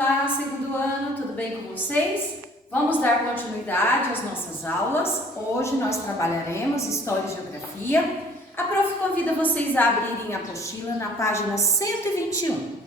Olá, segundo ano, tudo bem com vocês? Vamos dar continuidade às nossas aulas. Hoje nós trabalharemos História e Geografia. A prof convida vocês a abrirem a apostila na página 121.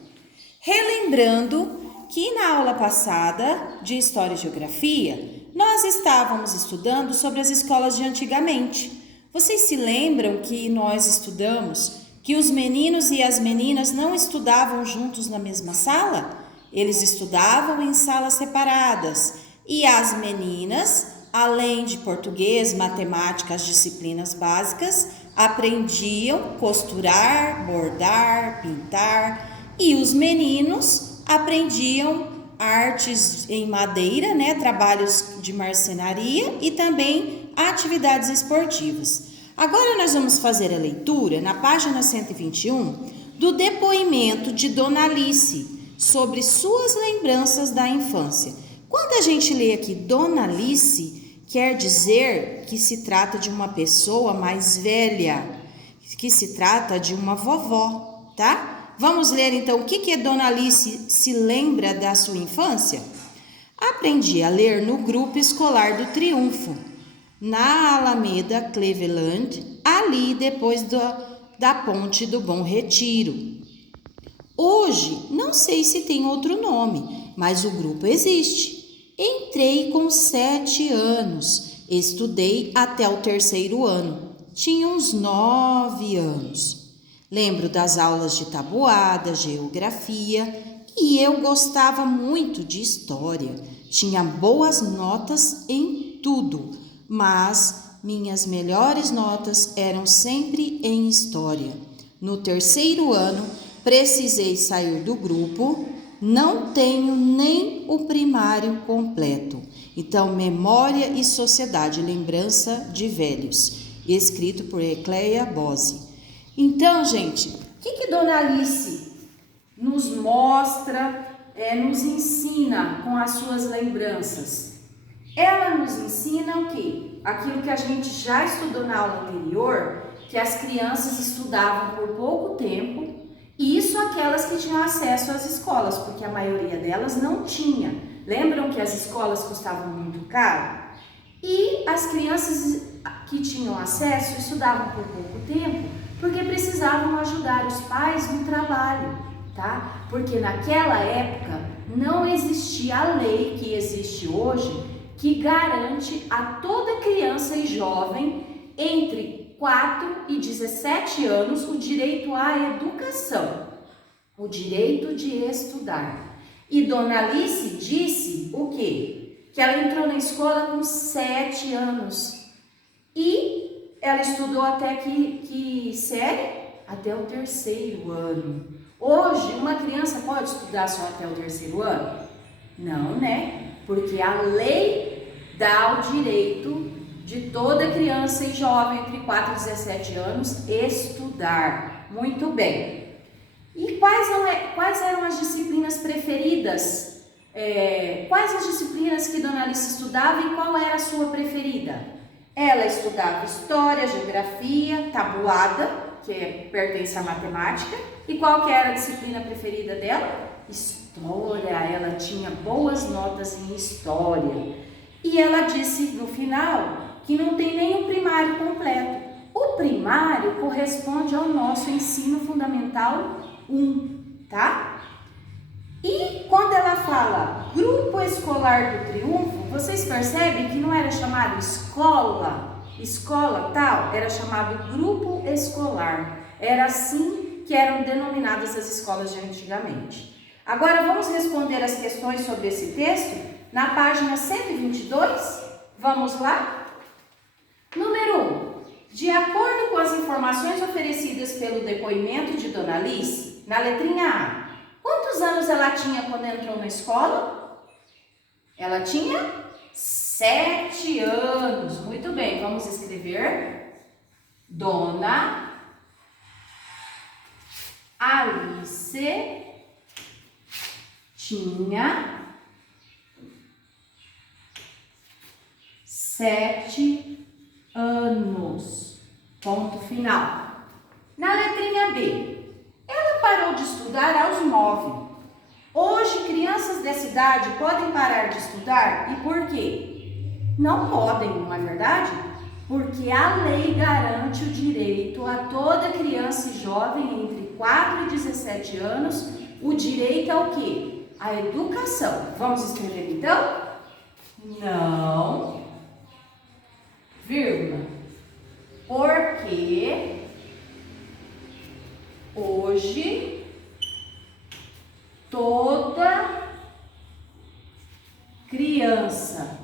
Relembrando que na aula passada de História e Geografia, nós estávamos estudando sobre as escolas de antigamente. Vocês se lembram que nós estudamos que os meninos e as meninas não estudavam juntos na mesma sala? Eles estudavam em salas separadas e as meninas, além de português, matemática, as disciplinas básicas, aprendiam costurar, bordar, pintar, e os meninos aprendiam artes em madeira, trabalhos de marcenaria e também atividades esportivas. Agora nós vamos fazer a leitura na página 121 do depoimento de Dona Alice sobre suas lembranças da infância. Quando a gente lê aqui Dona Alice, quer dizer que se trata de uma pessoa mais velha, que se trata de uma vovó, tá? Vamos ler então o que Dona Alice se lembra da sua infância? Aprendi a ler no grupo escolar do Triunfo, na Alameda Cleveland, ali depois da Ponte do Bom Retiro. Hoje, não sei se tem outro nome, mas o grupo existe. Entrei com 7 anos, estudei até o 3º ano, tinha uns 9 anos. Lembro das aulas de tabuada, geografia e eu gostava muito de história. Tinha boas notas em tudo, mas minhas melhores notas eram sempre em história. No 3º ano, precisei sair do grupo, não tenho nem o primário completo. Então, Memória e Sociedade, Lembrança de Velhos, escrito por Ecleia Bose. Então, gente, o que Dona Alice nos mostra, nos ensina com as suas lembranças? Ela nos ensina o quê? Aquilo que a gente já estudou na aula anterior, que as crianças estudavam por pouco tempo, e isso aquelas que tinham acesso às escolas, porque a maioria delas não tinha. Lembram que as escolas custavam muito caro? E as crianças que tinham acesso estudavam por pouco tempo, porque precisavam ajudar os pais no trabalho, tá? Porque naquela época não existia a lei que existe hoje, que garante a toda criança e jovem entre 4 e 17 anos o direito à educação, o direito de estudar. E Dona Alice disse o quê? Que ela entrou na escola com 7 anos e ela estudou até que série? Até o 3º ano. Hoje, uma criança pode estudar só até o 3º ano? Não, né? Porque a lei dá o direito de toda criança e jovem entre 4 e 17 anos estudar. Muito bem. E quais eram as disciplinas preferidas? Quais as disciplinas que Dona Alice estudava e qual era a sua preferida? Ela estudava História, Geografia, Tabuada, que pertence à matemática. E qual que era a disciplina preferida dela? História. Ela tinha boas notas em História. E ela disse no final que não tem nem o primário completo. O primário corresponde ao nosso ensino fundamental 1, tá? E quando ela fala Grupo Escolar do Triunfo, vocês percebem que não era chamado escola tal, era chamado Grupo Escolar. Era assim que eram denominadas as escolas de antigamente. Agora vamos responder as questões sobre esse texto? Na página 122, vamos lá? Número 1. De acordo com as informações oferecidas pelo depoimento de Dona Alice, na letrinha A, quantos anos ela tinha quando entrou na escola? Ela tinha 7 anos. Muito bem, vamos escrever Dona Alice tinha 7 anos. Ponto final. Na letrinha B, ela parou de estudar aos 9. Hoje, crianças universidade podem parar de estudar? E por quê? Não podem, não é verdade? Porque a lei garante o direito a toda criança e jovem entre 4 e 17 anos, o direito ao quê? A educação. Vamos escrever então? Não, vírgula, porque hoje toda criança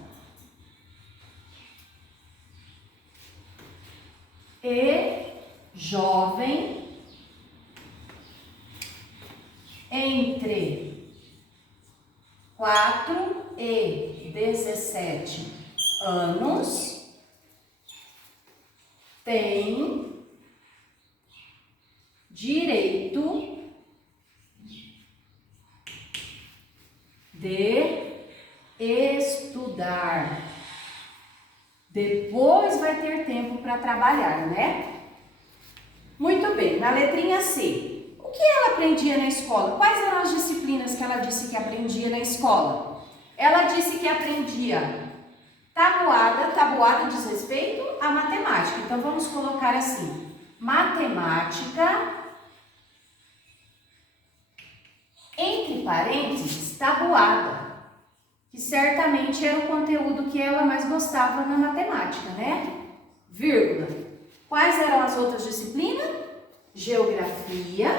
e jovem entre 4 e 17 anos tem direito de estudar. Depois vai ter tempo para trabalhar, né? Muito bem, na letrinha C. O que ela aprendia na escola? Quais eram as disciplinas que ela disse que aprendia na escola? Ela disse que aprendia tabuada. Tabuada diz respeito à matemática. Então, vamos colocar assim. Matemática, entre parênteses, tabuada. Que certamente era o conteúdo que ela mais gostava na matemática, né? Vírgula. Quais eram as outras disciplinas? Geografia.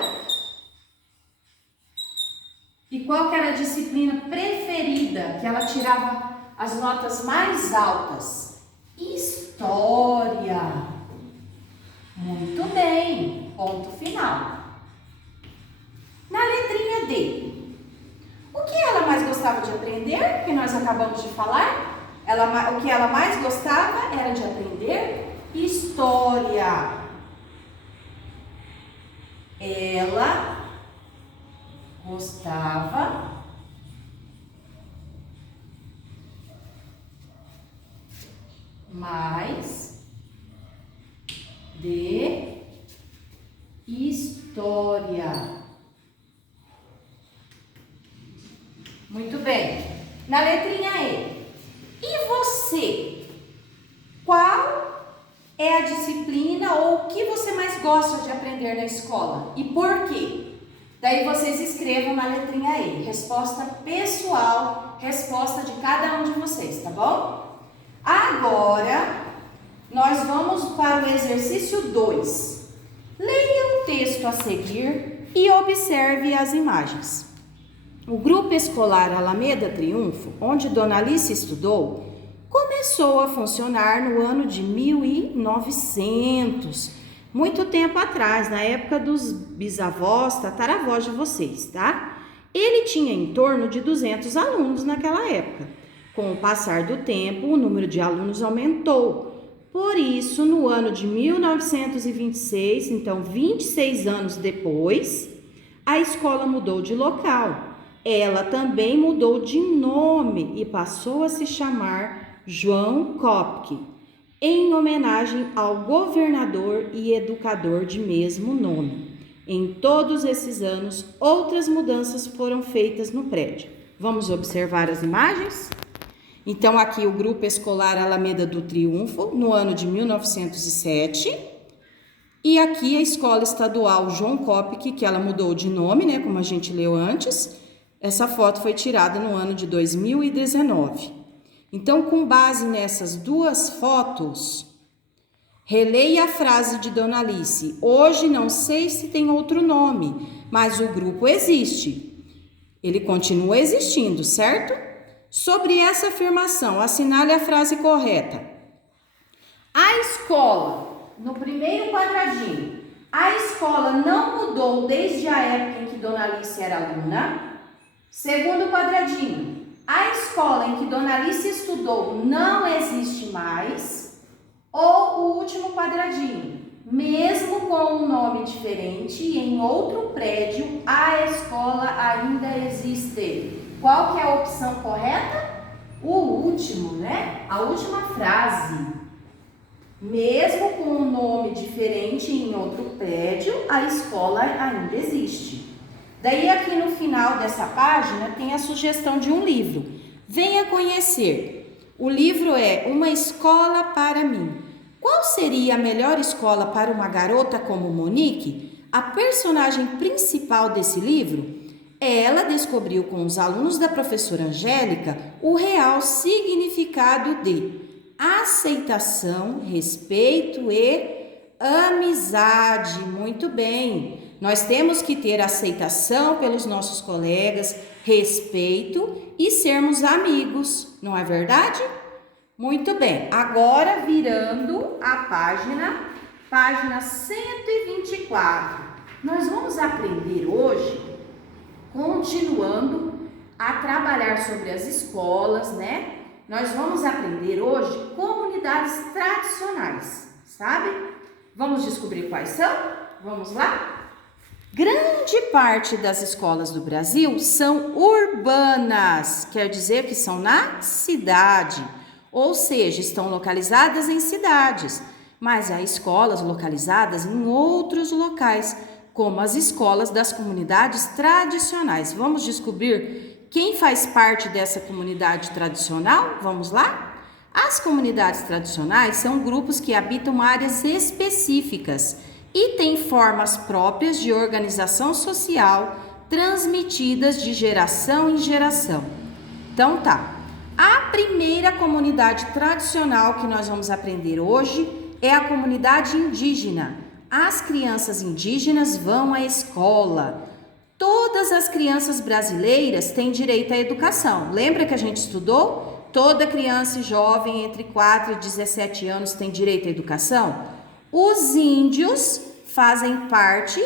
E qual que era a disciplina preferida, que ela tirava as notas mais altas? História. Muito bem. Ponto final. Na letrinha D. O que ela mais gostava de aprender? Que nós acabamos de falar. O que ela mais gostava era de aprender história. Ela gostava mais de história. Muito bem. Na letrinha E. E você? Qual é a disciplina ou o que você mais gosta de aprender na escola? E por quê? Daí vocês escrevam na letrinha E. Resposta pessoal, resposta de cada um de vocês, tá bom? Agora, nós vamos para o exercício 2. Leia o texto a seguir e observe as imagens. O grupo escolar Alameda Triunfo, onde Dona Alice estudou, começou a funcionar no ano de 1900, muito tempo atrás, na época dos bisavós, tataravós de vocês, tá? Ele tinha em torno de 200 alunos naquela época. Com o passar do tempo, o número de alunos aumentou. Por isso, no ano de 1926, então 26 anos depois, a escola mudou de local. Ela também mudou de nome e passou a se chamar João Kopke, em homenagem ao governador e educador de mesmo nome. Em todos esses anos, outras mudanças foram feitas no prédio. Vamos observar as imagens? Então, aqui o Grupo Escolar Alameda do Triunfo, no ano de 1907. E aqui a Escola Estadual João Kopke, que ela mudou de nome, né, como a gente leu antes. Essa foto foi tirada no ano de 2019. Então, com base nessas duas fotos, releia a frase de Dona Alice. Hoje não sei se tem outro nome, mas o grupo existe. Ele continua existindo, certo? Sobre essa afirmação, assinale a frase correta. A escola, no primeiro quadradinho, a escola não mudou desde a época em que Dona Alice era aluna. Segundo quadradinho, a escola em que Dona Alice estudou não existe mais. Ou o último quadradinho, mesmo com um nome diferente e em outro prédio, a escola ainda existe. Qual que é a opção correta? O último, né? A última frase. Mesmo com um nome diferente em outro prédio, a escola ainda existe. Daí aqui no final dessa página tem a sugestão de um livro. Venha conhecer. O livro é Uma Escola para Mim. Qual seria a melhor escola para uma garota como Monique? A personagem principal desse livro, ela descobriu com os alunos da professora Angélica o real significado de aceitação, respeito e amizade. Muito bem. Nós temos que ter aceitação pelos nossos colegas, respeito e sermos amigos, não é verdade? Muito bem. Agora virando a página 124. Nós vamos aprender hoje, continuando a trabalhar sobre as escolas, né? Nós vamos aprender hoje comunidades tradicionais, sabe? Vamos descobrir quais são? Vamos lá? Grande parte das escolas do Brasil são urbanas, quer dizer que são na cidade, ou seja, estão localizadas em cidades, mas há escolas localizadas em outros locais, como as escolas das comunidades tradicionais. Vamos descobrir quem faz parte dessa comunidade tradicional? Vamos lá? As comunidades tradicionais são grupos que habitam áreas específicas e têm formas próprias de organização social transmitidas de geração em geração. Então tá, a primeira comunidade tradicional que nós vamos aprender hoje é a comunidade indígena. As crianças indígenas vão à escola. Todas as crianças brasileiras têm direito à educação. Lembra que a gente estudou? Toda criança e jovem entre 4 e 17 anos tem direito à educação? Os índios fazem parte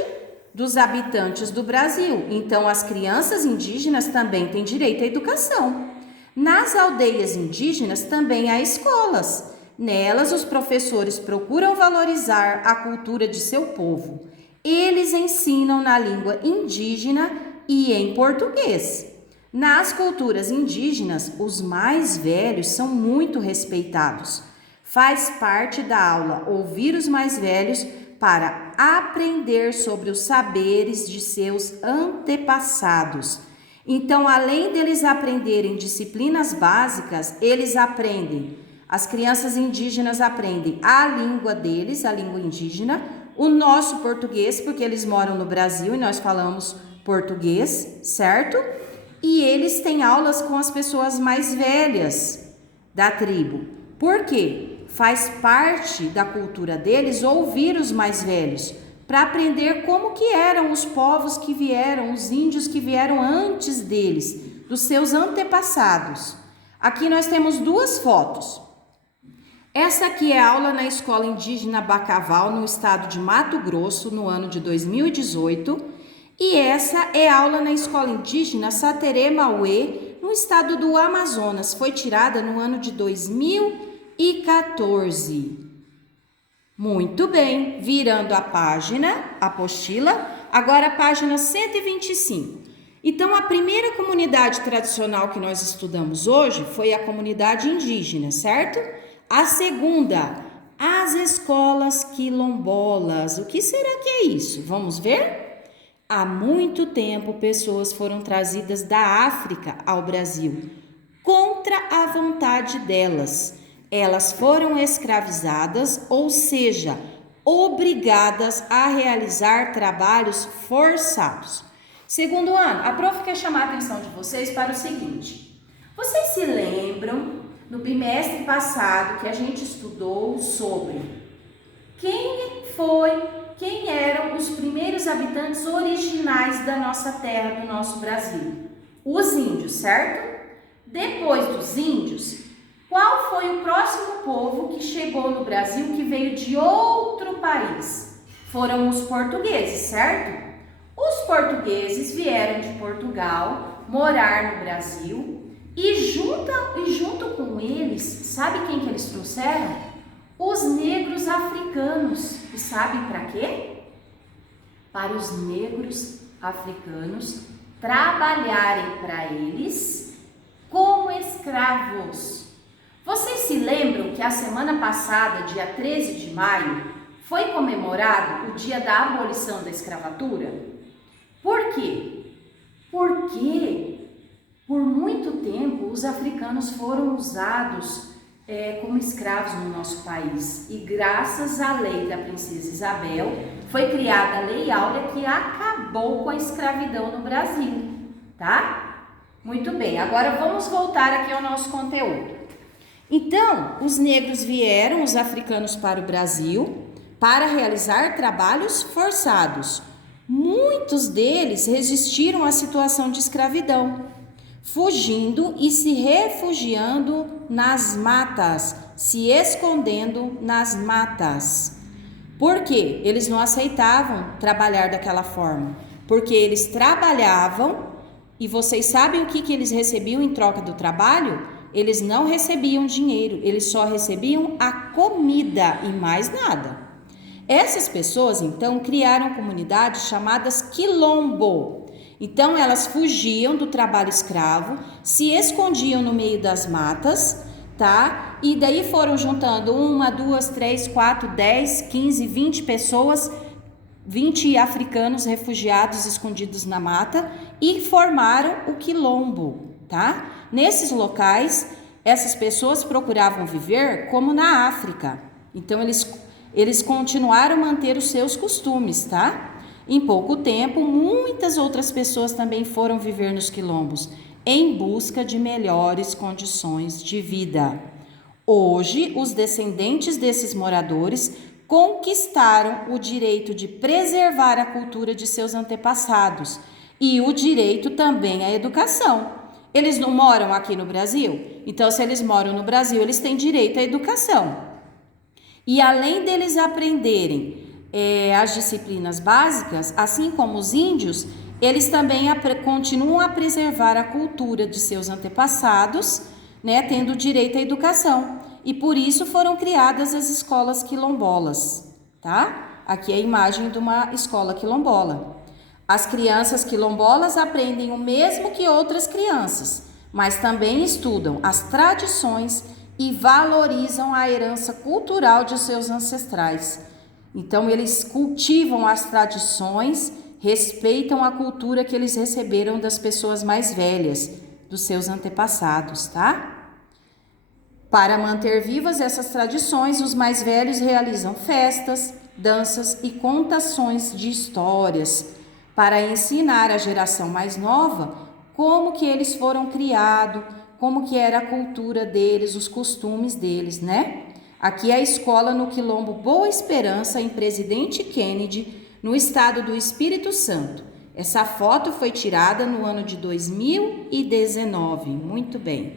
dos habitantes do Brasil, então as crianças indígenas também têm direito à educação. Nas aldeias indígenas também há escolas. Nelas, os professores procuram valorizar a cultura de seu povo. Eles ensinam na língua indígena e em português. Nas culturas indígenas, os mais velhos são muito respeitados. Faz parte da aula ouvir os mais velhos para aprender sobre os saberes de seus antepassados. Então, além deles aprenderem disciplinas básicas, eles aprendem. As crianças indígenas aprendem a língua deles, a língua indígena, o nosso português, porque eles moram no Brasil e nós falamos português, certo? E eles têm aulas com as pessoas mais velhas da tribo. Por quê? Faz parte da cultura deles ouvir os mais velhos, para aprender como que eram os povos que vieram, os índios que vieram antes deles, dos seus antepassados. Aqui nós temos duas fotos. Essa aqui é a aula na Escola Indígena Bacaval, no estado de Mato Grosso, no ano de 2018. E essa é a aula na Escola Indígena Sateré Mauê, no estado do Amazonas. Foi tirada no ano de 2014. Muito bem, virando a página, a apostila, agora a página 125. Então, a primeira comunidade tradicional que nós estudamos hoje foi a comunidade indígena, certo? A segunda, as escolas quilombolas. O que será que é isso? Vamos ver? Há muito tempo, pessoas foram trazidas da África ao Brasil, contra a vontade delas. Elas foram escravizadas, ou seja, obrigadas a realizar trabalhos forçados. Segundo ano, a prof quer chamar a atenção de vocês para o seguinte. Vocês se lembram, no bimestre passado, que a gente estudou sobre quem eram os primeiros habitantes originais da nossa terra, do nosso Brasil? Os índios, certo? Depois dos índios, qual foi o próximo povo que chegou no Brasil que veio de outro país? Foram os portugueses, certo? Os portugueses vieram de Portugal morar no Brasil e junto com eles, sabe quem que eles trouxeram? Os negros africanos. E sabem para quê? Para os negros africanos trabalharem para eles como escravos. Vocês se lembram que a semana passada, dia 13 de maio, foi comemorado o dia da abolição da escravatura? Por quê? Porque por muito tempo os africanos foram usados como escravos no nosso país. E graças à lei da princesa Isabel, foi criada a Lei Áurea, que acabou com a escravidão no Brasil, tá? Muito bem, agora vamos voltar aqui ao nosso conteúdo. Então, os negros vieram, os africanos, para o Brasil para realizar trabalhos forçados. Muitos deles resistiram à situação de escravidão, fugindo e se refugiando nas matas, se escondendo nas matas. Por quê? Eles não aceitavam trabalhar daquela forma, porque eles trabalhavam e vocês sabem o que eles recebiam em troca do trabalho? Eles não recebiam dinheiro, eles só recebiam a comida e mais nada. Essas pessoas, então, criaram comunidades chamadas quilombo. Então, elas fugiam do trabalho escravo, se escondiam no meio das matas, tá? E daí foram juntando 1, 2, 3, 4, 10, 15, 20 pessoas, 20 africanos refugiados escondidos na mata e formaram o quilombo, tá? Nesses locais, essas pessoas procuravam viver como na África. Então, eles continuaram a manter os seus costumes, tá? Em pouco tempo, muitas outras pessoas também foram viver nos quilombos, em busca de melhores condições de vida. Hoje, os descendentes desses moradores conquistaram o direito de preservar a cultura de seus antepassados e o direito também à educação. Eles não moram aqui no Brasil? Então, se eles moram no Brasil, eles têm direito à educação. E além deles aprenderem as disciplinas básicas, assim como os índios, eles também continuam a preservar a cultura de seus antepassados, né, tendo direito à educação. E por isso foram criadas as escolas quilombolas, tá? Aqui é a imagem de uma escola quilombola. As crianças quilombolas aprendem o mesmo que outras crianças, mas também estudam as tradições e valorizam a herança cultural de seus ancestrais. Então, eles cultivam as tradições, respeitam a cultura que eles receberam das pessoas mais velhas, dos seus antepassados, tá? Para manter vivas essas tradições, os mais velhos realizam festas, danças e contações de histórias para ensinar a geração mais nova como que eles foram criados, como que era a cultura deles, os costumes deles, né? Aqui é a escola no Quilombo Boa Esperança, em Presidente Kennedy, no estado do Espírito Santo. Essa foto foi tirada no ano de 2019. Muito bem.